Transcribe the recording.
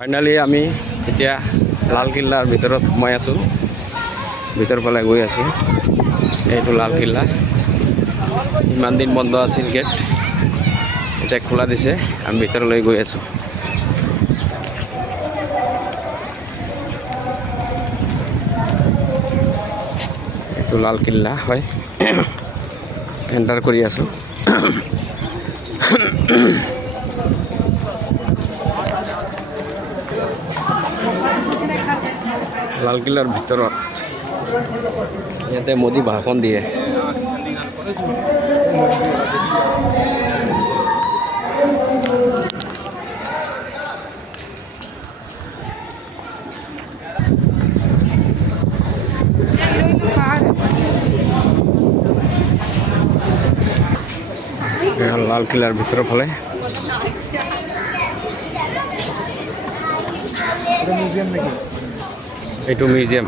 ফাইনালি আমি এতিয়া লালকিল্লাৰ ভিতৰত সোমাই আছোঁ। ভিতৰ ফালে গৈ আছোঁ। এইটো লালকিল্লা। ইমান দিন বন্ধ আছিল গেট, এতিয়া খোলা দিছে। আমি ভিতৰলৈ গৈ আছোঁ। এইটো লালকিল্লা হয়। এণ্টাৰ কৰি আছোঁ। লালকিল্লাৰ ভিতৰত ইয়াতে মোদী ভাষণ দিয়ে। লালকিল্লাৰ ভিতৰৰ ফালে এইটো মিউজিয়াম।